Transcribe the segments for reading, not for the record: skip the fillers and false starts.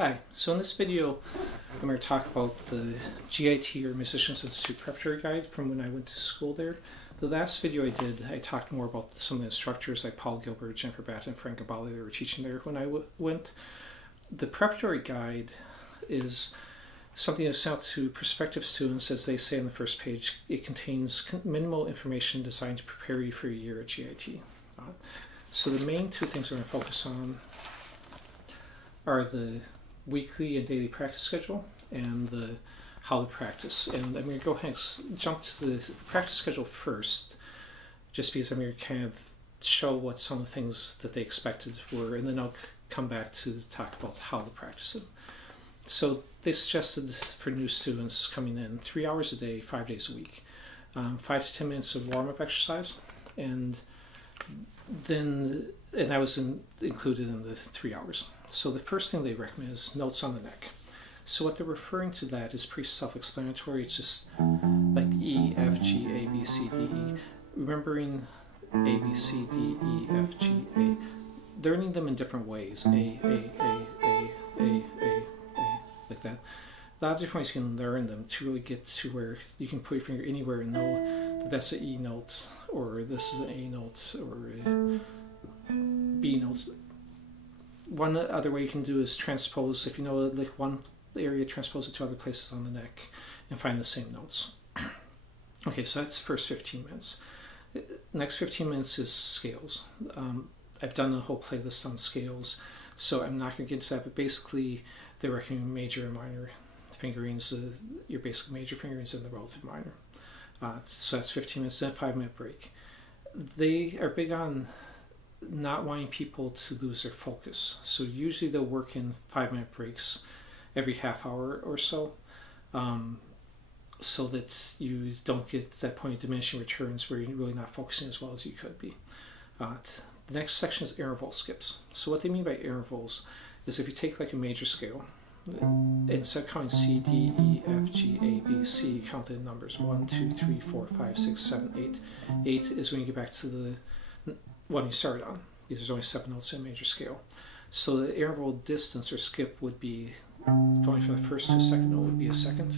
Hi, so in this video I'm going to talk about the GIT or Musicians Institute Preparatory Guide from when I went to school there. The last video I did, I talked more about some of the instructors like Paul Gilbert, Jennifer Batt, and Frank Gabali that were teaching there when I went. The preparatory guide is something that's sent out to prospective students, as they say on the first page. It contains minimal information designed to prepare you for a year at GIT. So the main two things I'm going to focus on are the weekly and daily practice schedule and the how to practice. And I'm going to go ahead and jump to the practice schedule first, just because I'm going to kind of show what some of the things that they expected were, and then I'll come back to talk about how to practice it. So they suggested for new students coming in 3 hours a day, 5 days a week, 5 to 10 minutes of warm-up exercise, and that was included in the 3 hours. So the first thing they recommend is notes on the neck. So what they're referring to that is pretty self-explanatory. It's just like E, F, G, A, B, C, D, E. Remembering A, B, C, D, E, F, G, A. Learning them in different ways. A, like that. A lot of different ways you can learn them to really get to where you can put your finger anywhere and know that that's an E note, or this is an A note, or a B note. One other way you can do is transpose, if you know like one area, transpose it to other places on the neck and find the same notes. Okay, so that's the first 15 minutes. Next 15 minutes is scales. I've done a whole playlist on scales, so I'm not going to get into that, but basically they recommend major and minor fingerings, your basic major fingerings and the relative minor. So that's 15 minutes, then a 5-minute break. They are big on not wanting people to lose their focus. So usually they'll work in 5-minute breaks every half hour or so, so that you don't get to that point of diminishing returns where you're really not focusing as well as you could be. The next section is interval skips. So what they mean by intervals is if you take like a major scale, instead of counting C, D, E, F, G, A, B, C, you count the numbers 1, 2, 3, 4, 5, 6, 7, 8. 8 is when you get back to the one you started on, because there's only 7 notes in a major scale. So the interval distance or skip would be going from the first to second note would be a second.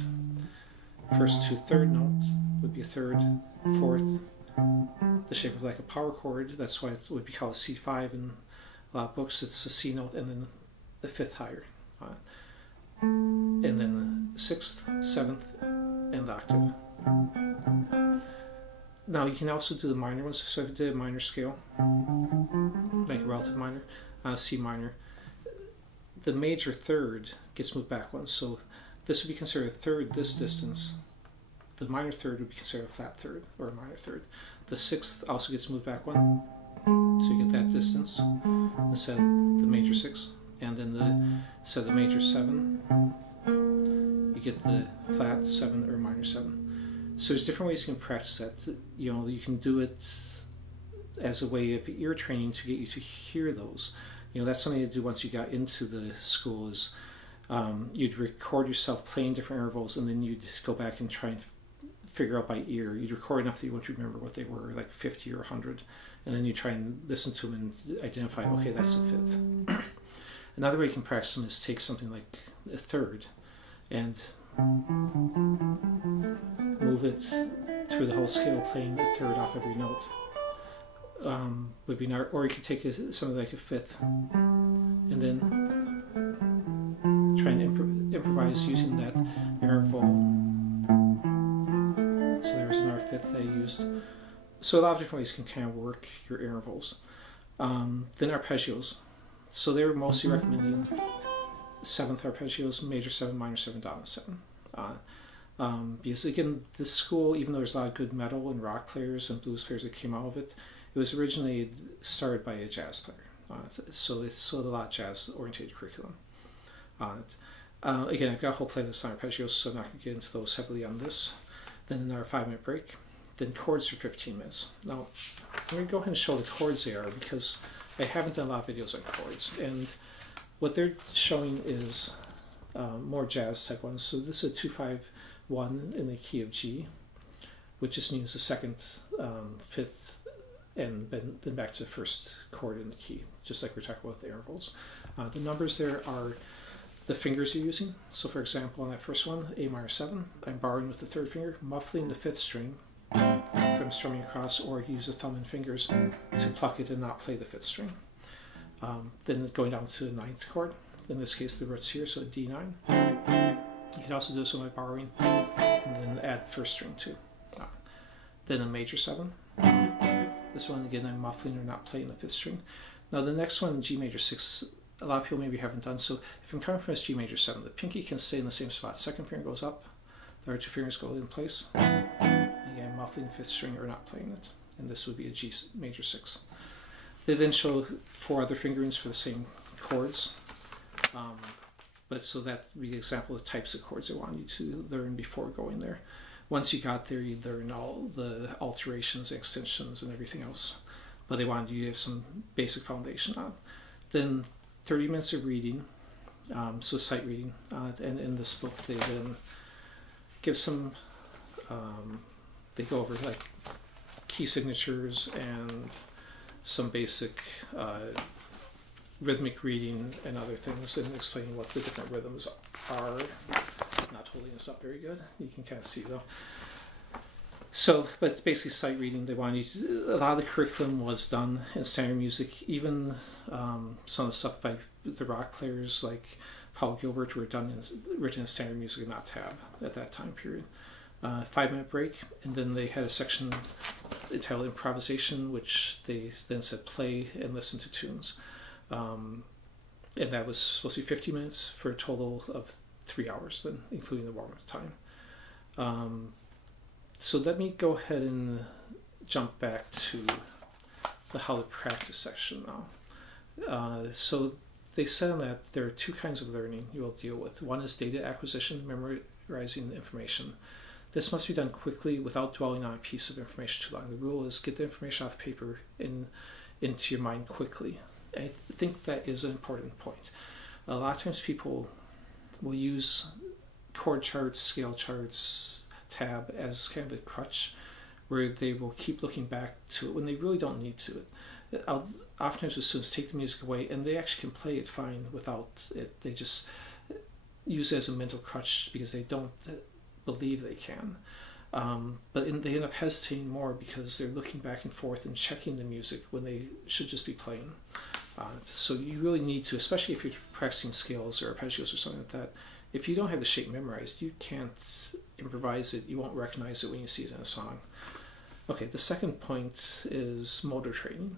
First to third note would be a third. Fourth, the shape of like a power chord. That's why it would be called a C5 in a lot of books. It's a C note and then the fifth higher. And then the 6th, 7th, and the octave. Now you can also do the minor ones. So if you did a minor scale, like a relative minor, C minor, the major third gets moved back one. So this would be considered a third this distance. The minor third would be considered a flat third or a minor third. The 6th also gets moved back one. So you get that distance instead of the major 6th. And then instead of the major 7, you get the flat 7 or minor 7. So there's different ways you can practice that. You know, you can do it as a way of ear training to get you to hear those. You know, that's something to do once you got into the school is you'd record yourself playing different intervals, and then you'd go back and try and figure out by ear. You'd record enough that you won't remember what they were, like 50 or 100, and then you try and listen to them and identify, okay, that's the 5th. Another way you can practice them is take something like a third and move it through the whole scale, playing a third off every note. Would be not, or you could take something like a 5th and then try and improvise using that interval. So there was another 5th I used. So a lot of different ways you can kind of work your intervals. Then arpeggios. So they were mostly recommending 7th arpeggios, major 7, minor 7, dominant 7. Because again, this school, even though there's a lot of good metal and rock players and blues players that came out of it, it was originally started by a jazz player. So it's still a lot of jazz-oriented curriculum on it. Again, I've got a whole playlist on arpeggios, so I'm not going to get into those heavily on this. Then another 5-minute break. Then chords for 15 minutes. Now, I'm going to go ahead and show the chords they are, because I haven't done a lot of videos on chords, and what they're showing is more jazz type ones. So this is a 2-5-1 in the key of G, which just means the 2nd, 5th, and then back to the 1st chord in the key, just like we're talking about the intervals. The numbers there are the fingers you're using. So for example, on that first one, A minor 7, I'm borrowing with the third finger, muffling the fifth string from strumming across, or use the thumb and fingers to pluck it and not play the fifth string. Then going down to the ninth chord, in this case the root's here, so D9. You can also do this by borrowing and then add the first string too. Then a major 7. This one again I'm muffling or not playing the fifth string. Now the next one, G major 6, a lot of people maybe haven't done. So if I'm coming from this G major 7, the pinky can stay in the same spot. Second finger goes up, the other two fingers go in place. Again, muffling the fifth string or not playing it. And this would be a G major 6. They then show 4 other fingerings for the same chords. But so that would be an example of the types of chords they want you to learn before going there. Once you got there, you'd learn all the alterations, extensions, and everything else. But they wanted you to have some basic foundation on. Then 30 minutes of reading, so sight reading. And in this book, they then give some, they go over like key signatures and some basic rhythmic reading and other things, and explaining what the different rhythms are. Not holding this up very good. You can kind of see though. So, but it's basically sight reading. They want you to, a lot of the curriculum was done in standard music. Even some of the stuff by the rock players like Paul Gilbert were written in standard music and not tab at that time period. 5-minute break, and then they had a section entitled improvisation, which they then said play and listen to tunes. And that was supposed to be 50 minutes for a total of 3 hours, then including the warm-up time. So let me go ahead and jump back to the how to practice section now. So they said that there are 2 kinds of learning you will deal with. One is data acquisition, memorizing information. This must be done quickly without dwelling on a piece of information too long. The rule is get the information off the paper into your mind quickly. I think that is an important point. A lot of times people will use chord charts, scale charts, tab as kind of a crutch where they will keep looking back to it when they really don't need to. Oftentimes the students take the music away and they actually can play it fine without it. They just use it as a mental crutch because they don't believe they can. But they end up hesitating more because they're looking back and forth and checking the music when they should just be playing. So you really need to, especially if you're practicing scales or arpeggios or something like that, if you don't have the shape memorized, you can't improvise it. You won't recognize it when you see it in a song. Okay, the second point is motor training.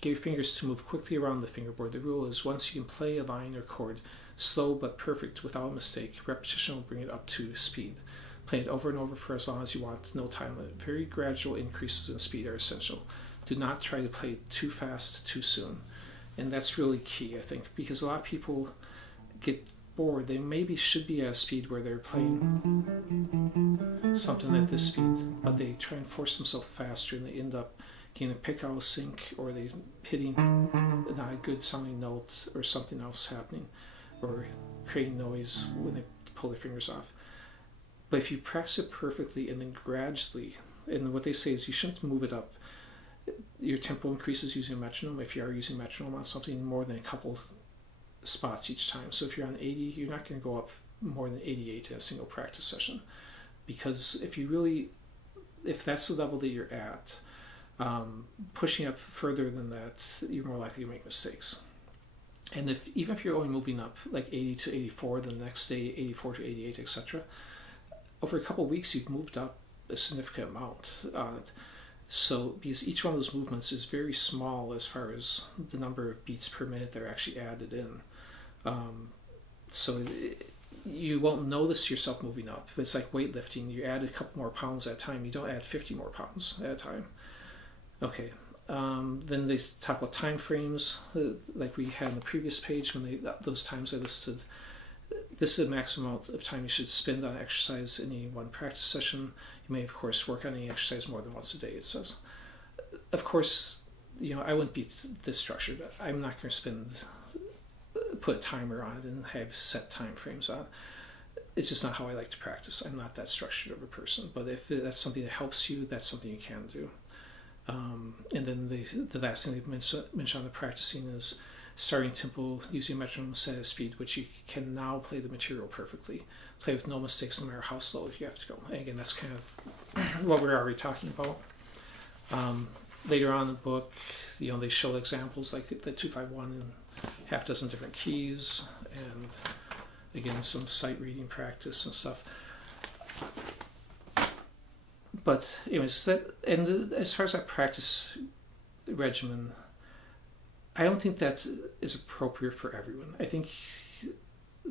Get your fingers to move quickly around the fingerboard. The rule is once you can play a line or chord, slow but perfect without a mistake, repetition will bring it up to speed. Playing it over and over for as long as you want, no time limit. Very gradual increases in speed are essential. Do not try to play too fast too soon. And that's really key, I think, because a lot of people get bored. They maybe should be at a speed where they're playing something at this speed, but they try and force themselves faster and they end up getting a pick out of sync, or they hitting not a good sounding note or something else happening, or creating noise when they pull their fingers off. But if you practice it perfectly and then gradually, and what they say is you shouldn't move it up. Your tempo increases using a metronome. If you are using metronome on something, more than a couple spots each time. So if you're on 80, you're not going to go up more than 88 in a single practice session, because if that's the level that you're at, pushing up further than that, you're more likely to make mistakes. And even if you're only moving up like 80 to 84, the next day 84 to 88, etc., over a couple of weeks you've moved up a significant amount on it. So because each one of those movements is very small as far as the number of beats per minute that are actually added in. You won't notice yourself moving up. It's like weightlifting. You add a couple more pounds at a time. You don't add 50 more pounds at a time. Okay. Then they talk about time frames, like we had on the previous page when those times I listed. This is the maximum amount of time you should spend on exercise in any one practice session. You may, of course, work on any exercise more than once a day, it says. Of course, I wouldn't be this structured. I'm not going to put a timer on it and have set time frames on. It's just not how I like to practice. I'm not that structured of a person. But if that's something that helps you, that's something you can do. And then the last thing they mentioned on the practicing is starting tempo using a metronome set at speed, which you can now play the material perfectly. Play with no mistakes no matter how slow you have to go. And again, that's kind of what we're already talking about. Later on in the book, they show examples like the 251 in half dozen different keys, and again, some sight reading practice and stuff. But anyways, and as far as that practice regimen, I don't think that is appropriate for everyone. I think,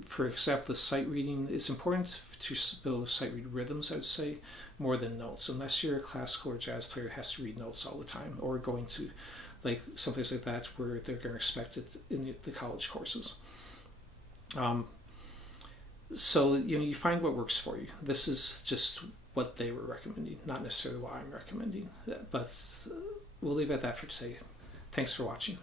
for example, the sight reading, it's important to build sight read rhythms, I would say, more than notes, unless you're a classical or jazz player who has to read notes all the time, or going to like someplace like that where they're going to expect it in the college courses. So you find what works for you. This is just what they were recommending, not necessarily what I'm recommending. But we'll leave it at that for today. Thanks for watching.